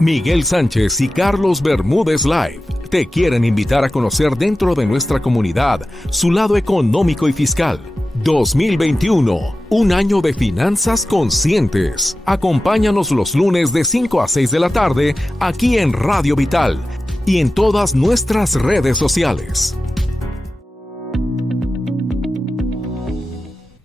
Miguel Sánchez y Carlos Bermúdez Live te quieren invitar a conocer dentro de nuestra comunidad su lado económico y fiscal. 2021, un año de finanzas conscientes. Acompáñanos los lunes de 5 a 6 de la tarde aquí en Radio Vital y en todas nuestras redes sociales.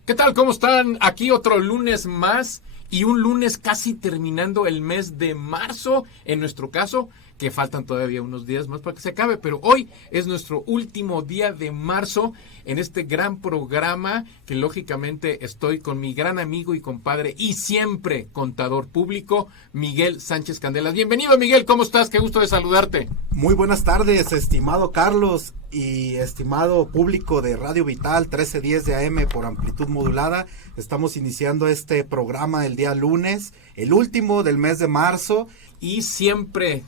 ¿Qué tal? ¿Cómo están? Aquí otro lunes más y un lunes casi terminando el mes de marzo, en nuestro caso, que faltan todavía unos días más para que se acabe, pero hoy es nuestro último día de marzo en este gran programa que lógicamente estoy con mi gran amigo y compadre y siempre contador público, Miguel Sánchez Candelas. Bienvenido, Miguel, ¿cómo estás? Qué gusto de saludarte. Muy buenas tardes, estimado Carlos y estimado público de Radio Vital 1310 de AM por amplitud modulada. Estamos iniciando este programa el día lunes, el último del mes de marzo. Y siempre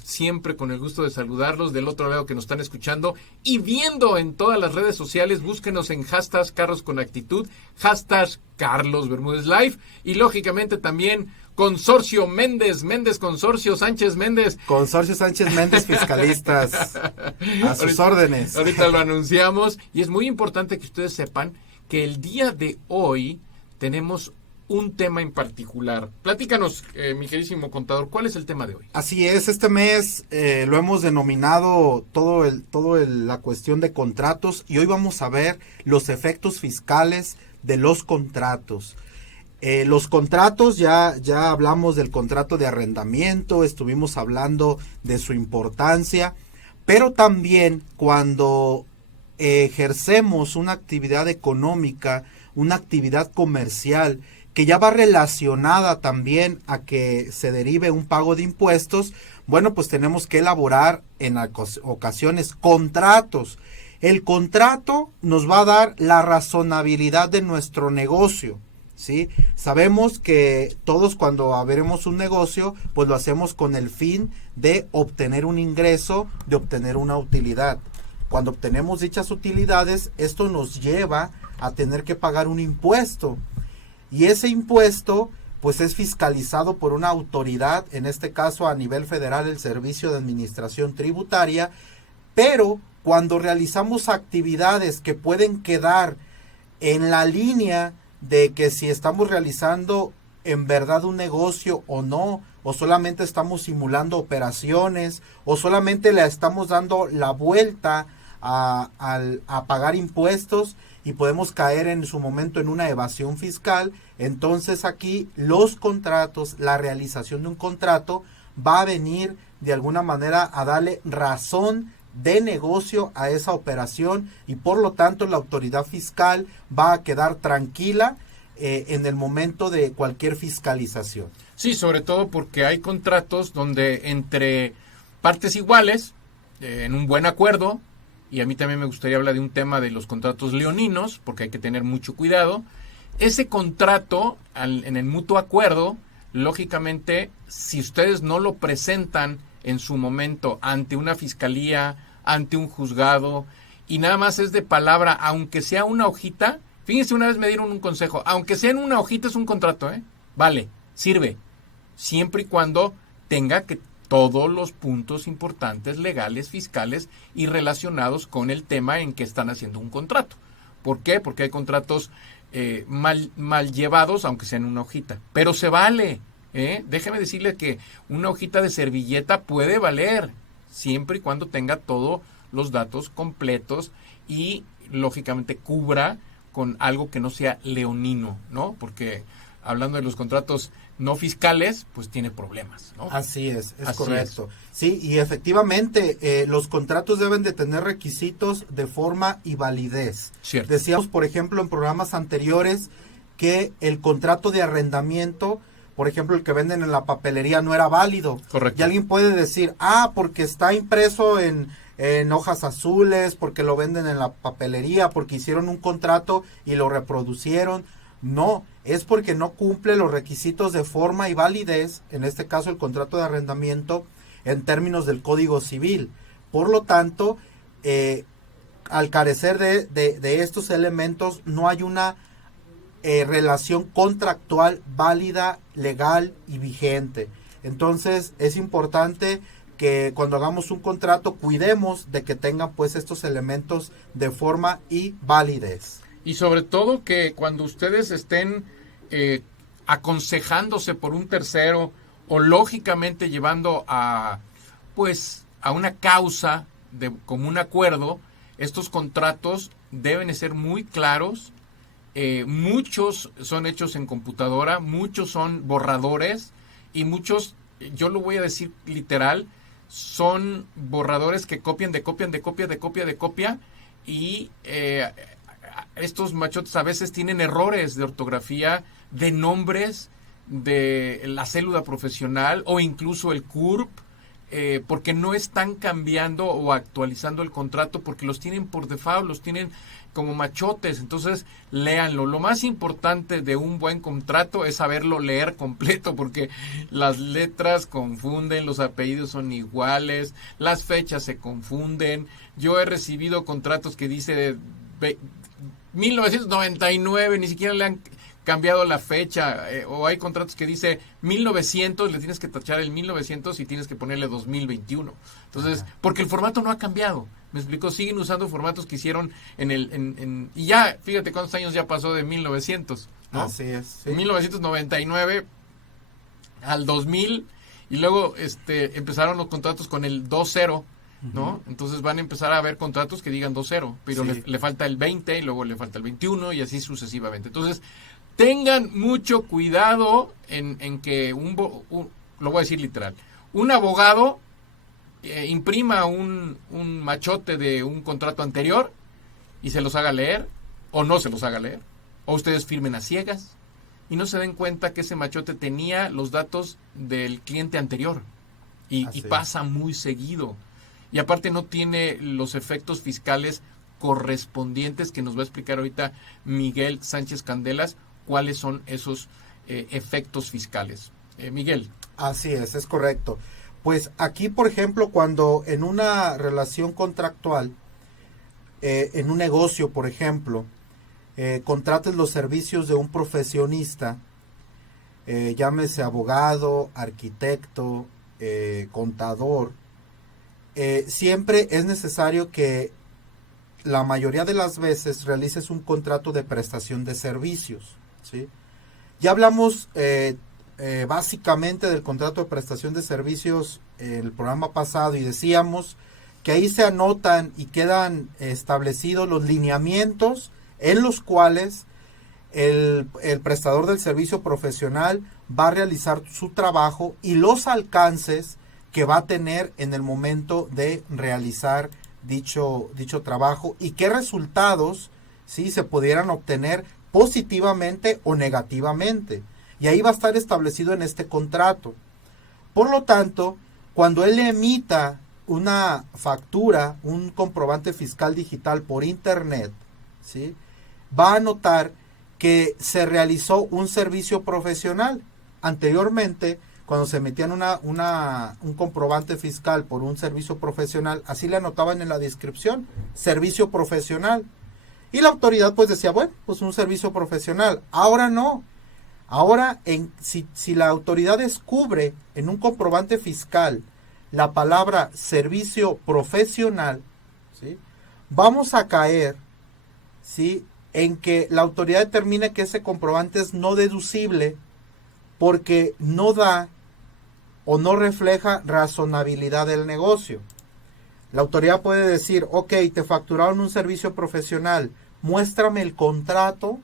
con el gusto de saludarlos del otro lado que nos están escuchando y viendo en todas las redes sociales. Búsquenos en hashtag Carlos con Actitud, hashtag Carlos Bermúdez Live y lógicamente también Consorcio Méndez Consorcio Sánchez Méndez. Consorcio Sánchez Méndez Fiscalistas, a sus órdenes. Ahorita lo anunciamos y es muy importante que ustedes sepan que el día de hoy tenemos un tema en particular. Platícanos, mi queridísimo contador, ¿cuál es el tema de hoy? Así es, este mes lo hemos denominado la cuestión de contratos y hoy vamos a ver los efectos fiscales de los contratos. Los contratos, ya hablamos del contrato de arrendamiento, estuvimos hablando de su importancia, pero también cuando ejercemos una actividad económica, una actividad comercial, que ya va relacionada también a que se derive un pago de impuestos, bueno, pues tenemos que elaborar en ocasiones contratos. El contrato nos va a dar la razonabilidad de nuestro negocio, ¿sí? Sabemos que todos cuando abriremos un negocio, pues lo hacemos con el fin de obtener un ingreso, de obtener una utilidad. Cuando obtenemos dichas utilidades, esto nos lleva a tener que pagar un impuesto. Y ese impuesto pues es fiscalizado por una autoridad, en este caso a nivel federal el Servicio de Administración Tributaria, pero cuando realizamos actividades que pueden quedar en la línea de que si estamos realizando en verdad un negocio o no, o solamente estamos simulando operaciones, o solamente le estamos dando la vuelta a pagar impuestos, y podemos caer en su momento en una evasión fiscal. Entonces aquí los contratos, la realización de un contrato va a venir de alguna manera a darle razón de negocio a esa operación y por lo tanto la autoridad fiscal va a quedar tranquila en el momento de cualquier fiscalización. Sí, sobre todo porque hay contratos donde entre partes iguales, en un buen acuerdo, y a mí también me gustaría hablar de un tema de los contratos leoninos, porque hay que tener mucho cuidado. Ese contrato, en el mutuo acuerdo, lógicamente, si ustedes no lo presentan en su momento ante una fiscalía, ante un juzgado, y nada más es de palabra, aunque sea una hojita, fíjense, una vez me dieron un consejo, aunque sea en una hojita es un contrato, vale, sirve, siempre y cuando tenga que todos los puntos importantes legales, fiscales y relacionados con el tema en que están haciendo un contrato. ¿Por qué? Porque hay contratos mal llevados, aunque sea en una hojita. Pero se vale. Déjeme decirle que una hojita de servilleta puede valer, siempre y cuando tenga todos los datos completos y, lógicamente, cubra con algo que no sea leonino, ¿no? Porque hablando de los contratos no fiscales, pues tiene problemas, ¿no? Así es Así correcto. es. Sí, y efectivamente los contratos deben de tener requisitos de forma y validez. Cierto. Decíamos, por ejemplo, en programas anteriores que el contrato de arrendamiento, por ejemplo, el que venden en la papelería no era válido. Correcto. Y alguien puede decir, porque está impreso en hojas azules, porque lo venden en la papelería, porque hicieron un contrato y lo reproducieron. No, es porque no cumple los requisitos de forma y validez, en este caso el contrato de arrendamiento, en términos del Código Civil. Por lo tanto, al carecer de estos elementos, no hay una relación contractual válida, legal y vigente. Entonces es importante que cuando hagamos un contrato cuidemos de que tengan pues estos elementos de forma y validez. Y sobre todo que cuando ustedes estén aconsejándose por un tercero o lógicamente llevando a una causa de común acuerdo, estos contratos deben ser muy claros. Muchos son hechos en computadora, muchos son borradores y muchos, yo lo voy a decir literal, son borradores que copian de copia y estos machotes a veces tienen errores de ortografía, de nombres, de la cédula profesional o incluso el CURP, porque no están cambiando o actualizando el contrato porque los tienen por default, los tienen como machotes. Entonces léanlo. Lo más importante de un buen contrato es saberlo leer completo, porque las letras confunden, los apellidos son iguales, las fechas se confunden. Yo he recibido contratos que dice 1999, ni siquiera le han cambiado la fecha, o hay contratos que dice 1900, le tienes que tachar el 1900 y tienes que ponerle 2021. Entonces, porque el formato no ha cambiado. Me explico, siguen usando formatos que hicieron y ya, fíjate cuántos años ya pasó de 1900, ¿no? Así es. Sí. 1999 al 2000 y luego empezaron los contratos con el 2.0, ¿no? Entonces van a empezar a haber contratos que digan 2.0, pero sí, le falta el 20 y luego le falta el 21 y así sucesivamente. Entonces, tengan mucho cuidado en que lo voy a decir literal, un abogado imprima un machote de un contrato anterior y se los haga leer, o no se los haga leer, o ustedes firmen a ciegas y no se den cuenta que ese machote tenía los datos del cliente anterior y pasa muy seguido. Y aparte no tiene los efectos fiscales correspondientes que nos va a explicar ahorita Miguel Sánchez Candelas, cuáles son esos efectos fiscales. Miguel. Así es correcto. Pues aquí, por ejemplo, cuando en una relación contractual, en un negocio, por ejemplo, contrates los servicios de un profesionista, llámese abogado, arquitecto, contador, siempre es necesario que la mayoría de las veces realices un contrato de prestación de servicios, ¿sí? Ya hablamos básicamente del contrato de prestación de servicios en el programa pasado y decíamos que ahí se anotan y quedan establecidos los lineamientos en los cuales el prestador del servicio profesional va a realizar su trabajo y los alcances que va a tener en el momento de realizar dicho trabajo y qué resultados, ¿sí?, se pudieran obtener positivamente o negativamente. Y ahí va a estar establecido en este contrato. Por lo tanto, cuando él emita una factura, un comprobante fiscal digital por internet, ¿sí?, va a notar que se realizó un servicio profesional. Anteriormente, cuando se emitían un comprobante fiscal por un servicio profesional, así le anotaban en la descripción, servicio profesional. Y la autoridad pues decía, bueno, pues un servicio profesional. Ahora no. Ahora, si la autoridad descubre en un comprobante fiscal la palabra servicio profesional, ¿sí?, vamos a caer, ¿sí?, en que la autoridad determine que ese comprobante es no deducible porque no da o no refleja razonabilidad del negocio. La autoridad puede decir, ok, te facturaron un servicio profesional, muéstrame el contrato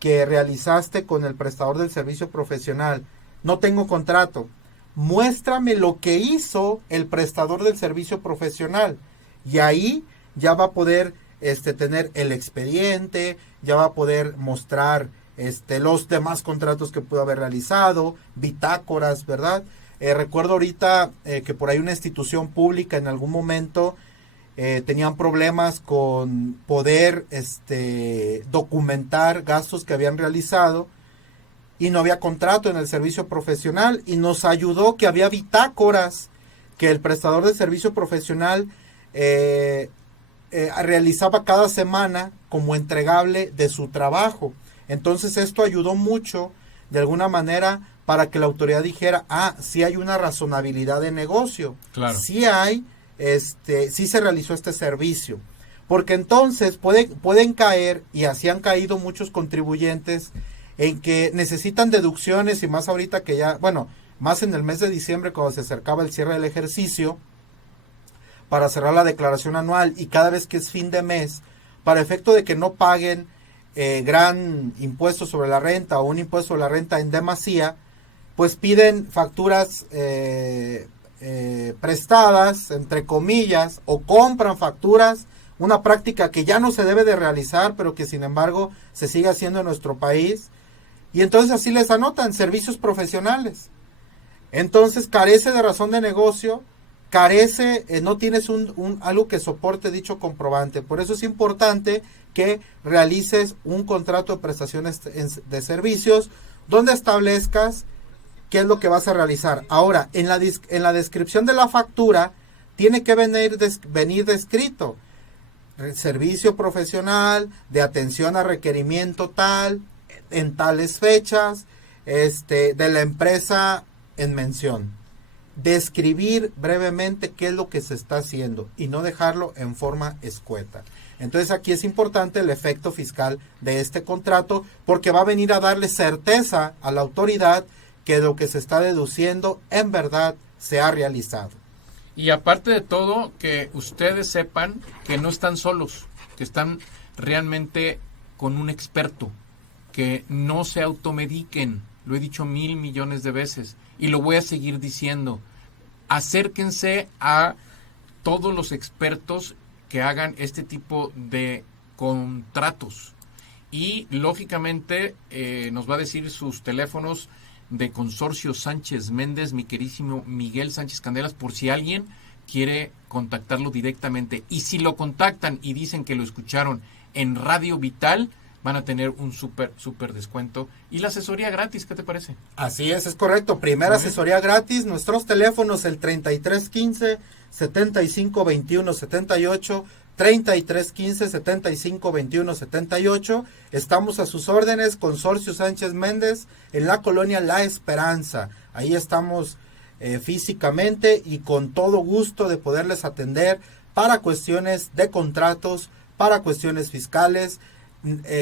que realizaste con el prestador del servicio profesional. No tengo contrato. Muéstrame lo que hizo el prestador del servicio profesional. Y ahí ya va a poder tener el expediente, ya va a poder mostrar los demás contratos que pudo haber realizado, bitácoras, ¿verdad? Recuerdo ahorita que por ahí una institución pública en algún momento tenían problemas con poder documentar gastos que habían realizado y no había contrato en el servicio profesional, y nos ayudó que había bitácoras que el prestador de servicio profesional realizaba cada semana como entregable de su trabajo. Entonces esto ayudó mucho de alguna manera para que la autoridad dijera, sí hay una razonabilidad de negocio, Claro. sí hay, sí se realizó este servicio, porque entonces pueden caer, y así han caído muchos contribuyentes, en que necesitan deducciones, y más ahorita que ya, bueno, más en el mes de diciembre cuando se acercaba el cierre del ejercicio, para cerrar la declaración anual, y cada vez que es fin de mes, para efecto de que no paguen gran impuesto sobre la renta o un impuesto sobre la renta en demasía, pues piden facturas prestadas, entre comillas, o compran facturas, una práctica que ya no se debe de realizar, pero que sin embargo se sigue haciendo en nuestro país, y entonces así les anotan servicios profesionales. Entonces carece de razón de negocio, carece, no tienes algo que soporte dicho comprobante. Por eso es importante que realices un contrato de prestaciones de servicios donde establezcas qué es lo que vas a realizar. Ahora, en la descripción de la factura tiene que venir descrito servicio profesional, de atención a requerimiento tal, en tales fechas, de la empresa en mención. Describir brevemente qué es lo que se está haciendo y no dejarlo en forma escueta. Entonces aquí es importante el efecto fiscal de este contrato, porque va a venir a darle certeza a la autoridad que lo que se está deduciendo en verdad se ha realizado. Y aparte de todo, que ustedes sepan que no están solos, que están realmente con un experto, que no se automediquen. Lo he dicho 1,000 millones de veces y lo voy a seguir diciendo. Acérquense a todos los expertos que hagan este tipo de contratos. Y lógicamente nos va a decir sus teléfonos de Consorcio Sánchez Méndez, mi queridísimo Miguel Sánchez Candelas, por si alguien quiere contactarlo directamente. Y si lo contactan y dicen que lo escucharon en Radio Vital, van a tener un súper descuento. Y la asesoría gratis, ¿qué te parece? Así es correcto. Primera asesoría gratis. Nuestros teléfonos, el 3315-7521-78, 3315-7521-78. Estamos a sus órdenes, Consorcio Sánchez Méndez, en la colonia La Esperanza. Ahí estamos físicamente y con todo gusto de poderles atender para cuestiones de contratos, para cuestiones fiscales,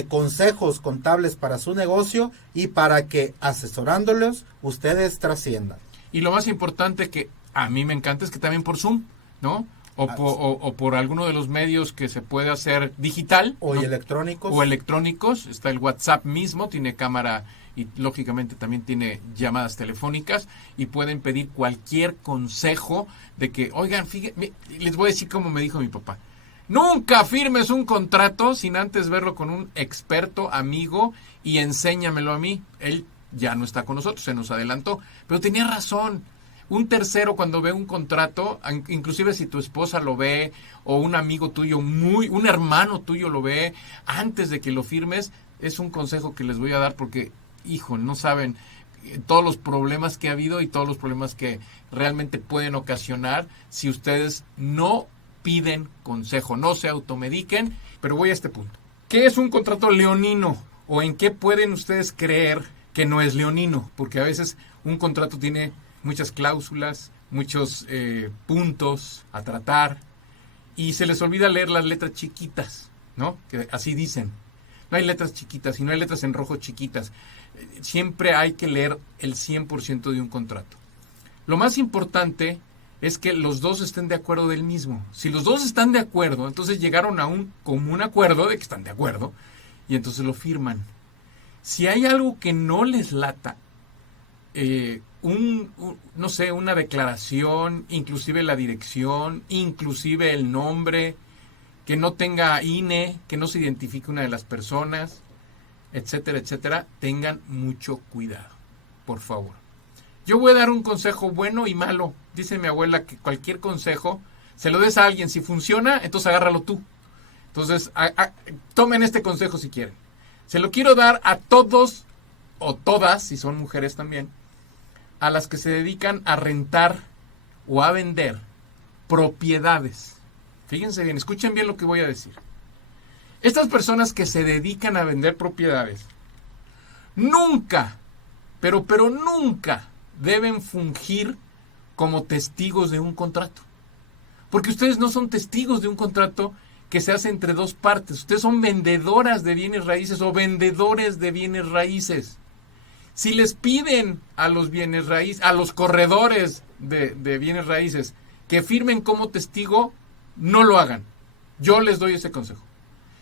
consejos contables para su negocio y para que asesorándolos ustedes trasciendan. Y lo más importante que a mí me encanta es que también por Zoom, ¿no? O por alguno de los medios que se puede hacer digital. O ¿no? electrónicos. O electrónicos. Está el WhatsApp mismo, tiene cámara y lógicamente también tiene llamadas telefónicas y pueden pedir cualquier consejo de que, oigan, fíjense, les voy a decir como me dijo mi papá. Nunca firmes un contrato sin antes verlo con un experto, amigo, y enséñamelo a mí. Él ya no está con nosotros, se nos adelantó, pero tenía razón. Un tercero cuando ve un contrato, inclusive si tu esposa lo ve o un amigo tuyo, un hermano tuyo lo ve, antes de que lo firmes, es un consejo que les voy a dar porque, hijo, no saben todos los problemas que ha habido y todos los problemas que realmente pueden ocasionar si ustedes no piden consejo, no se automediquen. Pero voy a este punto. ¿Qué es un contrato leonino? ¿O en qué pueden ustedes creer que no es leonino? Porque a veces un contrato tiene muchas cláusulas, muchos puntos a tratar, y se les olvida leer las letras chiquitas, ¿no? Que así dicen. No hay letras chiquitas y no hay letras en rojo chiquitas. Siempre hay que leer el 100% de un contrato. Lo más importante es que los dos estén de acuerdo del mismo. Si los dos están de acuerdo, entonces llegaron a un común acuerdo de que están de acuerdo y entonces lo firman. Si hay algo que no les lata, no sé, una declaración, inclusive la dirección, inclusive el nombre, que no tenga INE, que no se identifique una de las personas, etcétera, etcétera, tengan mucho cuidado, por favor. Yo voy a dar un consejo bueno y malo. Dice mi abuela que cualquier consejo se lo des a alguien. Si funciona, entonces agárralo tú. Entonces, tomen este consejo si quieren. Se lo quiero dar a todos o todas, si son mujeres también, a las que se dedican a rentar o a vender propiedades. Fíjense bien, escuchen bien lo que voy a decir. Estas personas que se dedican a vender propiedades nunca pero nunca deben fungir como testigos de un contrato. Porque ustedes no son testigos de un contrato que se hace entre dos partes. Ustedes son vendedoras de bienes raíces o vendedores de bienes raíces. Si les piden a los bienes raíces, a los corredores de bienes raíces que firmen como testigo, no lo hagan. Yo les doy ese consejo.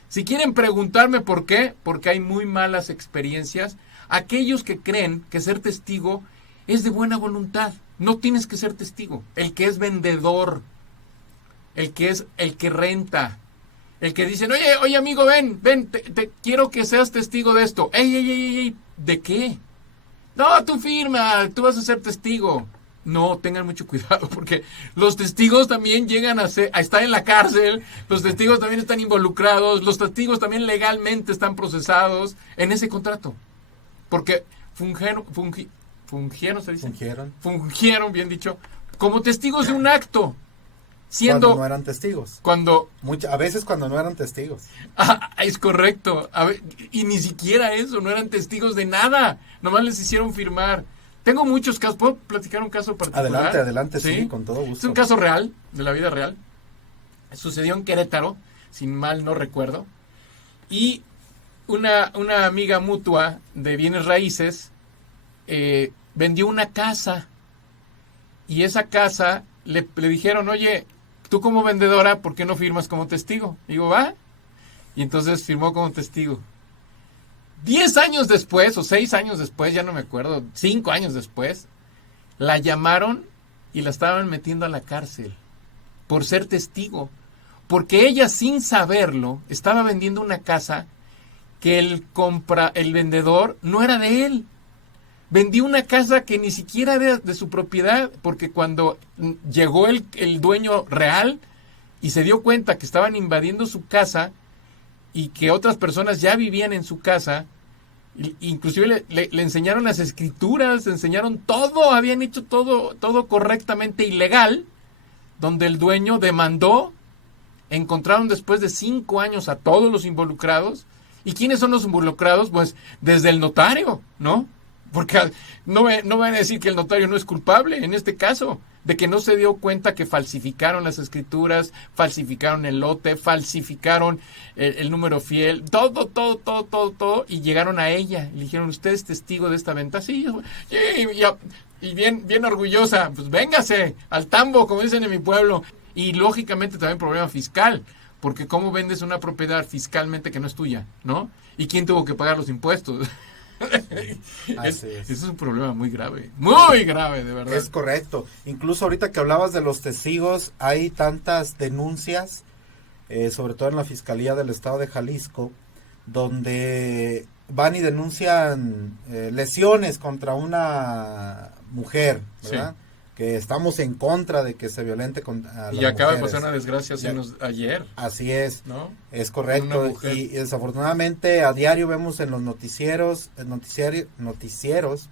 Si quieren preguntarme por qué, porque hay muy malas experiencias, aquellos que creen que ser testigo es de buena voluntad. No tienes que ser testigo. El que es vendedor, el que renta, el que dicen, oye amigo, ven, te quiero que seas testigo de esto. Ey, ¿de qué? No, tú firma, tú vas a ser testigo. No, tengan mucho cuidado, porque los testigos también llegan a estar en la cárcel, los testigos también están involucrados, los testigos también legalmente están procesados en ese contrato. Porque fungieron, ¿se dice? Fungieron, bien dicho, como testigos de un acto. Cuando no eran testigos. A veces cuando no eran testigos. Es correcto. Y ni siquiera eso, no eran testigos de nada. Nomás les hicieron firmar. Tengo muchos casos. ¿Puedo platicar un caso particular? Adelante, sí, con todo gusto. Es un caso real, de la vida real. Sucedió en Querétaro, si mal no recuerdo. Y una amiga mutua de bienes raíces vendió una casa. Y esa casa le dijeron, oye, tú como vendedora, ¿por qué no firmas como testigo? Digo, va. Y entonces firmó como testigo. 10 años después, o 6 años después, ya no me acuerdo, 5 años después, la llamaron y la estaban metiendo a la cárcel por ser testigo. Porque ella, sin saberlo, estaba vendiendo una casa que el vendedor no era de él. Vendió una casa que ni siquiera era de su propiedad, porque cuando llegó el dueño real y se dio cuenta que estaban invadiendo su casa y que otras personas ya vivían en su casa, inclusive le enseñaron las escrituras, le enseñaron todo, habían hecho todo correctamente ilegal, donde el dueño demandó, encontraron después de 5 años a todos los involucrados. ¿Y quiénes son los involucrados? Pues desde el notario, ¿no? Porque no van a decir que el notario no es culpable en este caso, de que no se dio cuenta que falsificaron las escrituras, falsificaron el lote, falsificaron el número fiel, todo, y llegaron a ella. Le dijeron, ¿usted es testigo de esta venta? Sí, y bien orgullosa, pues véngase al tambo, como dicen en mi pueblo. Y lógicamente también problema fiscal, porque ¿cómo vendes una propiedad fiscalmente que no es tuya, no? ¿Y quién tuvo que pagar los impuestos? Eso es un problema muy grave, de verdad. Es correcto. Incluso ahorita que hablabas de los testigos, hay tantas denuncias, sobre todo en la Fiscalía del Estado de Jalisco, donde van y denuncian lesiones contra una mujer, ¿verdad? Sí. Que estamos en contra de que se violente a las y acaba mujeres. de pasar una desgracia ayer. Así es, ¿no? Es correcto. Y desafortunadamente a diario vemos en los noticieros,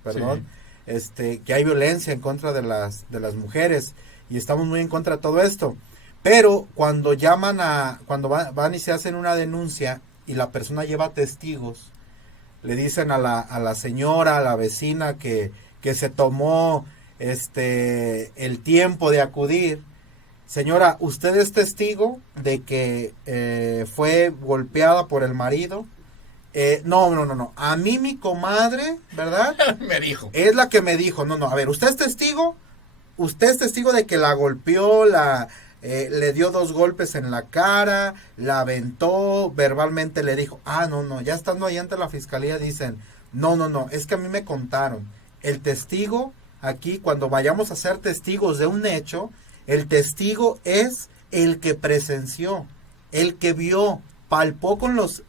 perdón, sí, que hay violencia en contra de las mujeres, y estamos muy en contra de todo esto. Pero cuando cuando van y se hacen una denuncia y la persona lleva testigos, le dicen a la señora, a la vecina que se tomó el tiempo de acudir. Señora, ¿usted es testigo de que fue golpeada por el marido? No. A mí mi comadre, ¿verdad? Me dijo. Es la que me dijo. No. A ver, ¿usted es testigo? ¿Usted es testigo de que la golpeó, le dio 2 golpes en la cara, la aventó, verbalmente le dijo? No. Ya estando ahí ante la fiscalía dicen, no. Es que a mí me contaron. El testigo, aquí, cuando vayamos a ser testigos de un hecho, el testigo es el que presenció, el que vio, palpó con los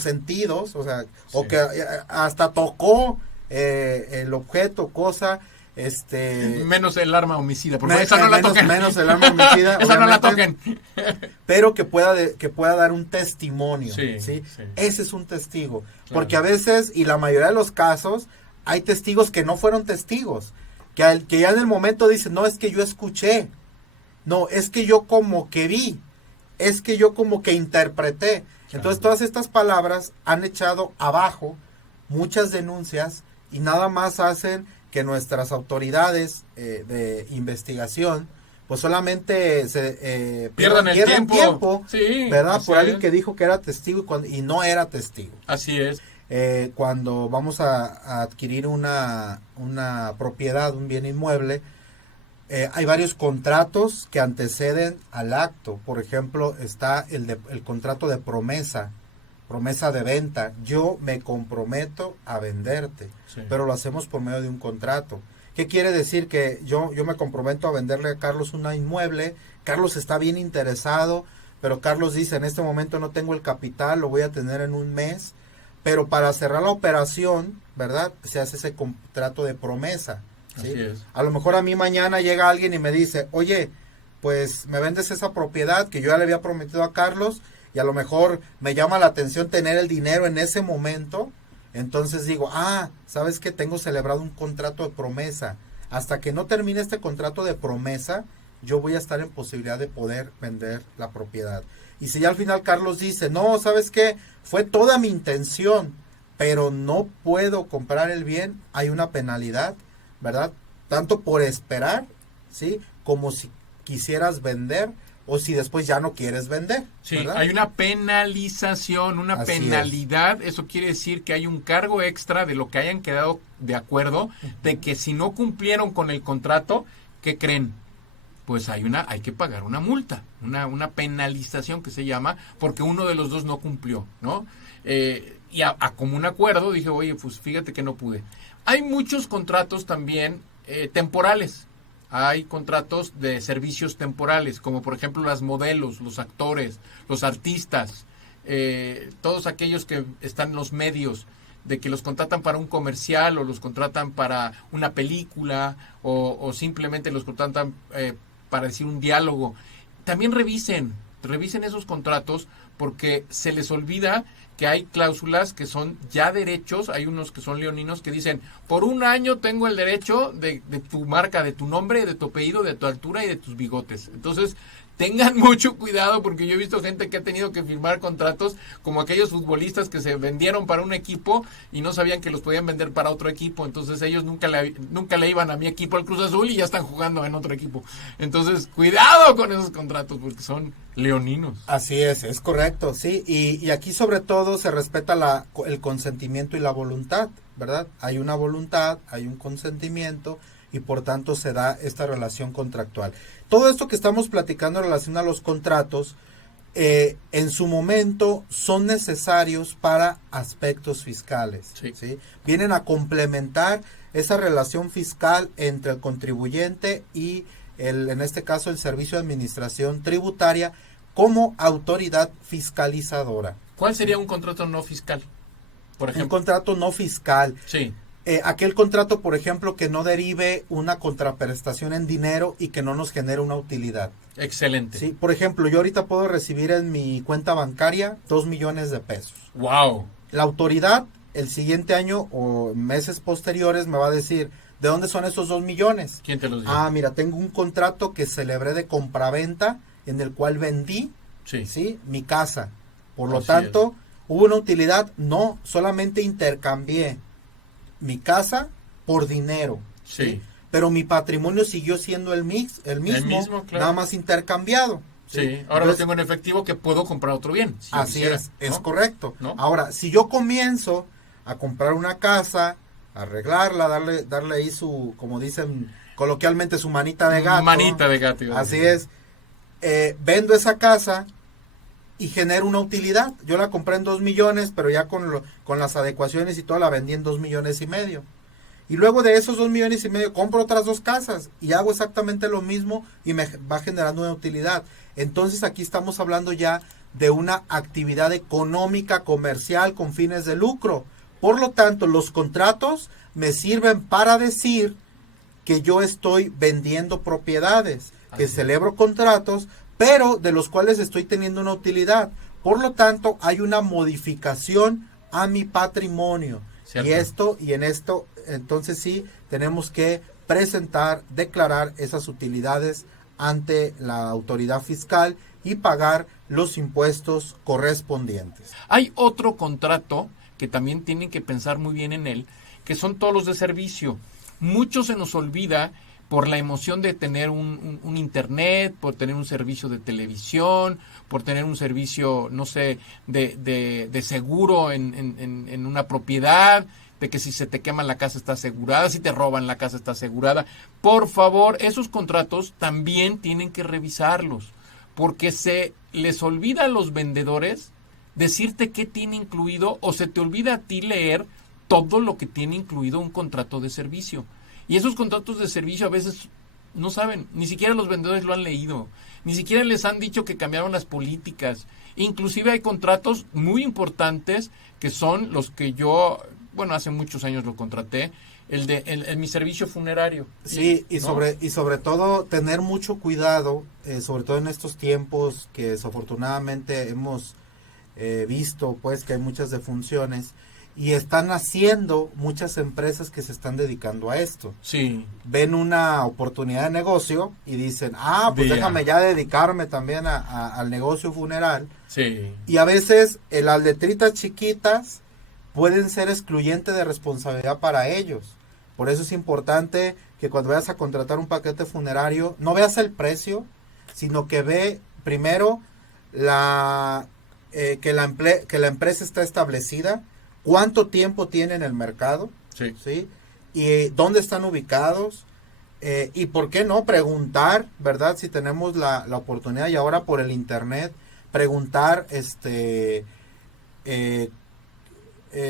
sentidos, o sea, sí, o que hasta tocó el objeto, cosa, menos el arma homicida, porque esa no la toquen. Menos el arma homicida, esa no la toquen. Pero que pueda dar un testimonio, ¿sí? Ese es un testigo, claro. Porque a veces, y la mayoría de los casos, hay testigos que no fueron testigos, que ya en el momento dicen, no, es que yo escuché, no, es que yo como que vi, es que yo como que interpreté. Claro. Entonces todas estas palabras han echado abajo muchas denuncias y nada más hacen que nuestras autoridades de investigación pues solamente se pierdan el tiempo. Sí, ¿verdad? Por alguien es. que dijo que era testigo y no era testigo. Así es. Cuando vamos a adquirir una propiedad, un bien inmueble, hay varios contratos que anteceden al acto. Por ejemplo, está el contrato de promesa de venta. Yo me comprometo a venderte, sí, pero lo hacemos por medio de un contrato. ¿Qué quiere decir? Que yo me comprometo a venderle a Carlos una inmueble, Carlos está bien interesado, pero Carlos dice, en este momento no tengo el capital, lo voy a tener en un mes, pero para cerrar la operación, ¿verdad? Se hace ese contrato de promesa. ¿Sí? Así es. A lo mejor a mí mañana llega alguien y me dice, oye, pues me vendes esa propiedad que yo ya le había prometido a Carlos, y a lo mejor me llama la atención tener el dinero en ese momento, entonces digo, ¿sabes qué? Tengo celebrado un contrato de promesa. Hasta que no termine este contrato de promesa, yo voy a estar en posibilidad de poder vender la propiedad. Y si ya al final Carlos dice, no, ¿sabes qué? Fue toda mi intención, pero no puedo comprar el bien, hay una penalidad, ¿verdad? Tanto por esperar, ¿sí? Como si quisieras vender o si después ya no quieres vender. Sí, ¿verdad? hay una penalización, una Así penalidad. Eso quiere decir que hay un cargo extra de lo que hayan quedado de acuerdo, de que si no cumplieron con el contrato, ¿qué creen? Pues hay que pagar una multa, una penalización que se llama, porque uno de los dos no cumplió, ¿no? Y a común acuerdo dije, oye, pues fíjate que no pude. Hay muchos contratos también temporales. Hay contratos de servicios temporales, como por ejemplo las modelos, los actores, los artistas, todos aquellos que están en los medios, de que los contratan para un comercial o los contratan para una película o simplemente los contratan para decir un diálogo. También revisen esos contratos, porque se les olvida que hay cláusulas que son ya derechos. Hay unos que son leoninos que dicen, por un año tengo el derecho de tu marca, de tu nombre, de tu apellido, de tu altura y de tus bigotes. Entonces, tengan mucho cuidado, porque yo he visto gente que ha tenido que firmar contratos como aquellos futbolistas que se vendieron para un equipo y no sabían que los podían vender para otro equipo. Entonces ellos nunca le iban a mi equipo, al Cruz Azul, y ya están jugando en otro equipo. Entonces, cuidado con esos contratos, porque son leoninos. Así es correcto, sí. Y aquí sobre todo se respeta el consentimiento y la voluntad, ¿verdad? Hay una voluntad, hay un consentimiento, y por tanto se da esta relación contractual. Todo esto que estamos platicando en relación a los contratos, en su momento son necesarios para aspectos fiscales. Sí. ¿Sí? Vienen a complementar esa relación fiscal entre el contribuyente y en este caso el Servicio de Administración Tributaria como autoridad fiscalizadora. ¿Cuál sería un contrato no fiscal, por ejemplo? Un contrato no fiscal. Sí. Aquel contrato, por ejemplo, que no derive una contraprestación en dinero y que no nos genere una utilidad. Excelente. Sí, por ejemplo, yo ahorita puedo recibir en mi cuenta bancaria 2 millones de pesos. ¡Wow! La autoridad el siguiente año o meses posteriores me va a decir, ¿de dónde son esos 2 millones? ¿Quién te los dio? Mira, tengo un contrato que celebré de compraventa en el cual vendí ¿sí? Mi casa. Por lo tanto, ¿hubo una utilidad? No, solamente intercambié mi casa por dinero. Sí. Pero mi patrimonio siguió siendo el mismo, claro, nada más intercambiado. Sí, ahora lo tengo en efectivo, que puedo comprar otro bien. Si así quisiera, es correcto. ¿No? Ahora, si yo comienzo a comprar una casa, arreglarla, darle ahí su, como dicen coloquialmente, su manita de gato. Manita de gato. Así es. Vendo esa casa y genero una utilidad. Yo la compré en 2 millones, pero ya con las adecuaciones y todo la vendí en 2,5 millones. Y luego de esos 2,5 millones compro otras 2 casas y hago exactamente lo mismo y me va generando una utilidad. Entonces aquí estamos hablando ya de una actividad económica, comercial, con fines de lucro. Por lo tanto, los contratos me sirven para decir que yo estoy vendiendo propiedades, que celebro contratos, pero de los cuales estoy teniendo una utilidad. Por lo tanto, hay una modificación a mi patrimonio. ¿Cierto? Y en esto, entonces sí, tenemos que presentar, declarar esas utilidades ante la autoridad fiscal y pagar los impuestos correspondientes. Hay otro contrato que también tienen que pensar muy bien en él, que son todos los de servicio. Mucho se nos olvida por la emoción de tener un internet, por tener un servicio de televisión, por tener un servicio, no sé, de seguro en una propiedad, de que si se te quema la casa está asegurada, si te roban la casa está asegurada. Por favor, esos contratos también tienen que revisarlos, porque se les olvida a los vendedores decirte qué tiene incluido, o se te olvida a ti leer todo lo que tiene incluido un contrato de servicio. Y esos contratos de servicio a veces no saben, ni siquiera los vendedores lo han leído, ni siquiera les han dicho que cambiaron las políticas. Inclusive hay contratos muy importantes que son los que yo, bueno, hace muchos años lo contraté, el mi servicio funerario. Sí, y ¿no? sobre todo tener mucho cuidado, sobre todo en estos tiempos que desafortunadamente hemos visto pues que hay muchas defunciones. Y están haciendo muchas empresas que se están dedicando a esto. Sí. Ven una oportunidad de negocio y dicen, pues Vía. déjame ya dedicarme también al negocio funeral. Sí. Y a veces las letritas chiquitas pueden ser excluyentes de responsabilidad para ellos. Por eso es importante que cuando vayas a contratar un paquete funerario, no veas el precio, sino que ve primero que la empresa está establecida, cuánto tiempo tiene en el mercado, Sí. ¿sí? Y dónde están ubicados, y por qué no preguntar, ¿verdad? Si tenemos la oportunidad y ahora por el internet, preguntar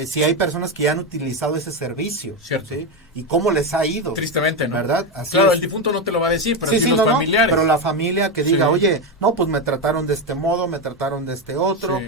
si hay personas que ya han utilizado ese servicio, Cierto. ¿sí? Y cómo les ha ido. Tristemente, ¿no? ¿Verdad? Así claro, es. el difunto no te lo va a decir, pero Sí, sí, sí, los no, familiares. pero la familia que diga, Sí. oye, no, pues me trataron de este modo, me trataron de este otro,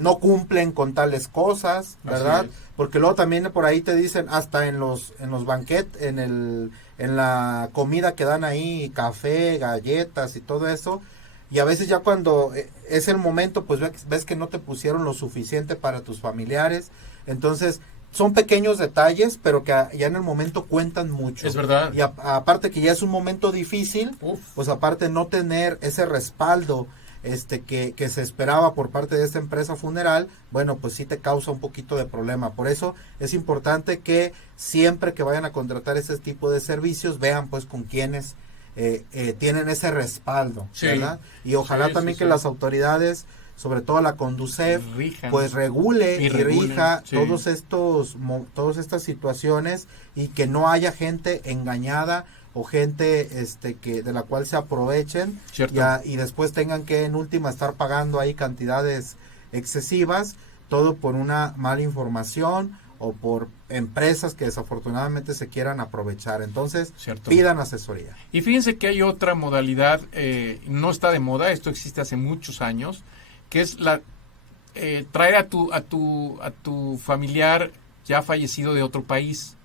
no cumplen con tales cosas, ¿verdad? Así es. Porque luego también por ahí te dicen, hasta en los banquetes, en la comida que dan ahí, café, galletas y todo eso, y a veces ya cuando es el momento, pues ves que no te pusieron lo suficiente para tus familiares, entonces son pequeños detalles, pero que ya en el momento cuentan mucho. Es verdad. Y aparte que ya es un momento difícil, Uf. pues aparte no tener ese respaldo que se esperaba por parte de esta empresa funeral, bueno, pues sí te causa un poquito de problema. Por eso es importante que siempre que vayan a contratar ese tipo de servicios, vean pues con quiénes tienen ese respaldo, Sí. ¿verdad? Y ojalá Sí, también sí, que sí. las autoridades, sobre todo la Conducef, Rijan. pues regule y regulen, rija sí. todas estas situaciones, y que no haya gente engañada o gente de la cual se aprovechen Cierto. y después tengan que en última estar pagando ahí cantidades excesivas, todo por una mala información o por empresas que desafortunadamente se quieran aprovechar. Entonces, Cierto. pidan asesoría. Y fíjense que hay otra modalidad, no está de moda, esto existe hace muchos años, que es traer a tu familiar ya fallecido de otro país.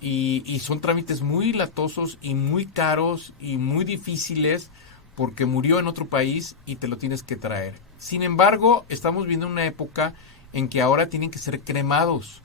Y son trámites muy latosos y muy caros y muy difíciles porque murió en otro país y te lo tienes que traer. Sin embargo, estamos viendo una época en que ahora tienen que ser cremados.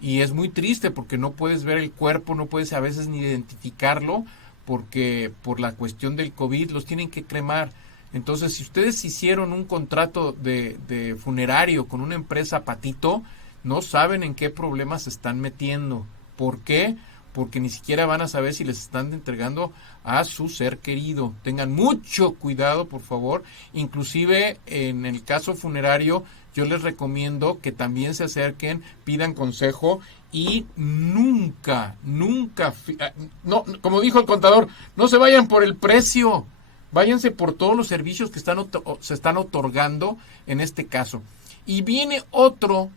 Y es muy triste porque no puedes ver el cuerpo, no puedes a veces ni identificarlo, porque por la cuestión del COVID los tienen que cremar. Entonces, si ustedes hicieron un contrato de funerario con una empresa patito, no saben en qué problemas se están metiendo. ¿Por qué? Porque ni siquiera van a saber si les están entregando a su ser querido. Tengan mucho cuidado, por favor. Inclusive, en el caso funerario, yo les recomiendo que también se acerquen, pidan consejo y nunca, no, como dijo el contador, no se vayan por el precio, váyanse por todos los servicios que se están otorgando en este caso. Y viene otro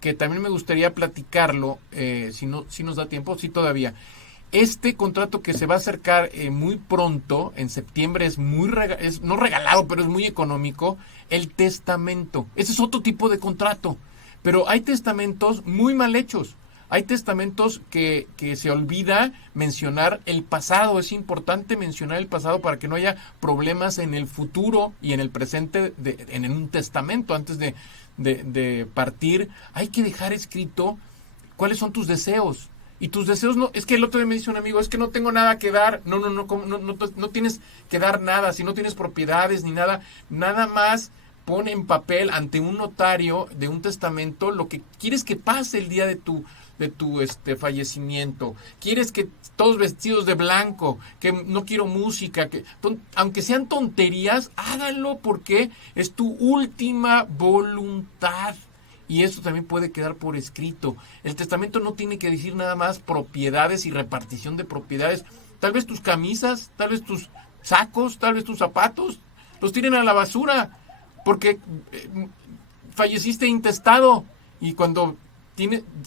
que también me gustaría platicarlo, si nos da tiempo, sí todavía. Este contrato que se va a acercar muy pronto, en septiembre, es no regalado, pero es muy económico, el testamento. Ese es otro tipo de contrato, pero hay testamentos muy mal hechos. Hay testamentos que se olvida mencionar el pasado. Es importante mencionar el pasado para que no haya problemas en el futuro y en el presente en un testamento. Antes de partir, hay que dejar escrito cuáles son tus deseos. Y tus deseos no, es que el otro día me dice un amigo, es que no tengo nada que dar. No tienes que dar nada, si no tienes propiedades ni nada, nada más pone en papel ante un notario de un testamento lo que quieres que pase el día de de tu fallecimiento. Quieres que todos vestidos de blanco, que no quiero música, que aunque sean tonterías, háganlo porque es tu última voluntad. Y esto también puede quedar por escrito. El testamento no tiene que decir nada más propiedades y repartición de propiedades. Tal vez tus camisas, tal vez tus sacos, tal vez tus zapatos, los tiren a la basura porque falleciste intestado. Y cuando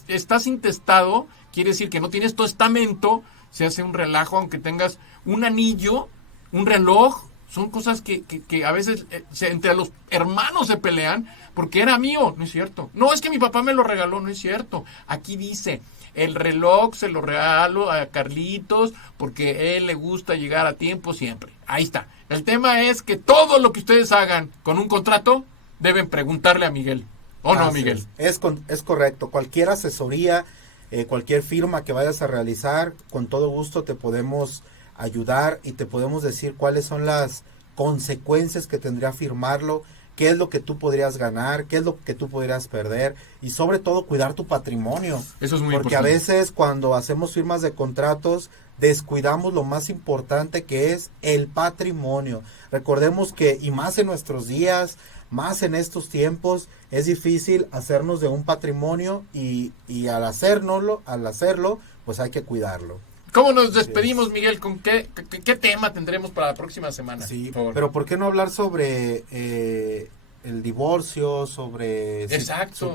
estás intestado, quiere decir que no tienes testamento, se hace un relajo, aunque tengas un anillo, un reloj. Son cosas que a veces entre los hermanos se pelean porque era mío. No es cierto. No, es que mi papá me lo regaló. No es cierto. Aquí dice, el reloj se lo regalo a Carlitos porque a él le gusta llegar a tiempo siempre. Ahí está. El tema es que todo lo que ustedes hagan con un contrato deben preguntarle a Miguel. ¿O no, Miguel? Es correcto. Cualquier asesoría, cualquier firma que vayas a realizar, con todo gusto te podemos ayudar y te podemos decir cuáles son las consecuencias que tendría firmarlo, qué es lo que tú podrías ganar, qué es lo que tú podrías perder y sobre todo cuidar tu patrimonio. Eso es muy porque importante. A veces cuando hacemos firmas de contratos descuidamos lo más importante que es el patrimonio. Recordemos que, y más en nuestros días, más en estos tiempos, es difícil hacernos de un patrimonio y al hacerlo, pues hay que cuidarlo. ¿Cómo nos despedimos, Miguel? ¿Con qué tema tendremos para la próxima semana? Sí, pero ¿por qué no hablar sobre el divorcio, sobre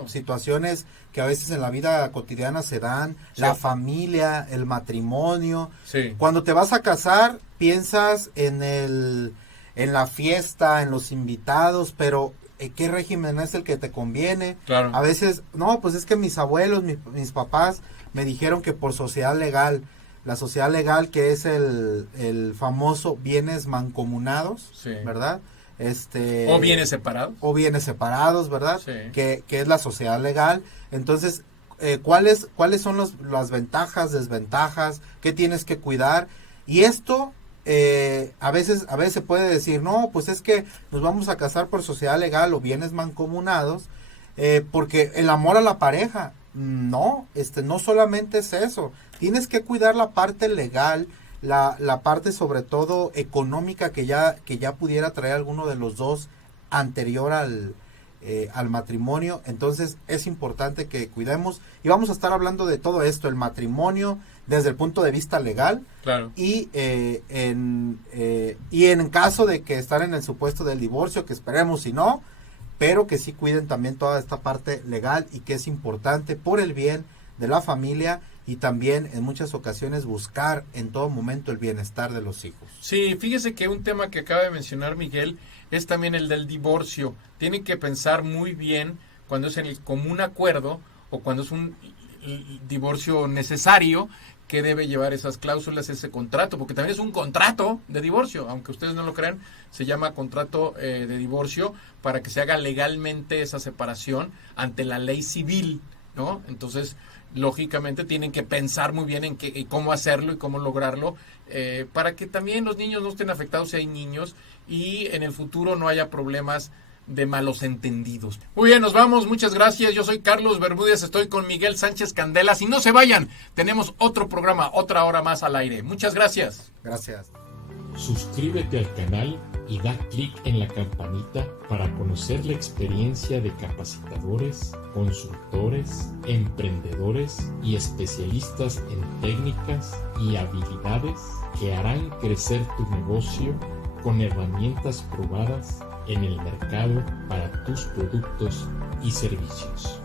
situaciones que a veces en la vida cotidiana se dan, sí, la familia, el matrimonio? Sí. Cuando te vas a casar, piensas en la fiesta, en los invitados, pero ¿qué régimen es el que te conviene? Claro. A veces, no, pues es que mis abuelos, mis papás me dijeron que por sociedad legal, la sociedad legal que es el famoso bienes mancomunados, sí, ¿verdad? O bienes separados. O bienes separados, ¿verdad? Sí. Que es la sociedad legal. Entonces, ¿cuáles son las ventajas, desventajas? ¿Qué tienes que cuidar? Y esto, a veces se puede decir, no, pues es que nos vamos a casar por sociedad legal o bienes mancomunados, porque el amor a la pareja. No, no solamente es eso. Tienes que cuidar la parte legal, la parte sobre todo económica que ya pudiera traer alguno de los dos anterior al matrimonio. Entonces es importante que cuidemos y vamos a estar hablando de todo esto, el matrimonio desde el punto de vista legal. Claro. Y en caso de que están en el supuesto del divorcio, que esperemos si no, pero que sí cuiden también toda esta parte legal y que es importante por el bien de la familia y también en muchas ocasiones buscar en todo momento el bienestar de los hijos. Sí, fíjese que un tema que acaba de mencionar Miguel es también el del divorcio. Tienen que pensar muy bien cuando es en el común acuerdo o cuando es un divorcio necesario, que debe llevar esas cláusulas, ese contrato, porque también es un contrato de divorcio, aunque ustedes no lo crean, se llama contrato de divorcio para que se haga legalmente esa separación ante la ley civil, ¿no? Entonces, lógicamente tienen que pensar muy bien en cómo hacerlo y cómo lograrlo, para que también los niños no estén afectados si hay niños y en el futuro no haya problemas de malos entendidos. Muy bien, nos vamos, muchas gracias. Yo soy Carlos Bermúdez, estoy con Miguel Sánchez Candelas y no se vayan, tenemos otro programa, otra hora más al aire. Muchas gracias. Gracias. Suscríbete al canal y da clic en la campanita para conocer la experiencia de capacitadores, consultores, emprendedores y especialistas en técnicas y habilidades que harán crecer tu negocio con herramientas probadas en el mercado para tus productos y servicios.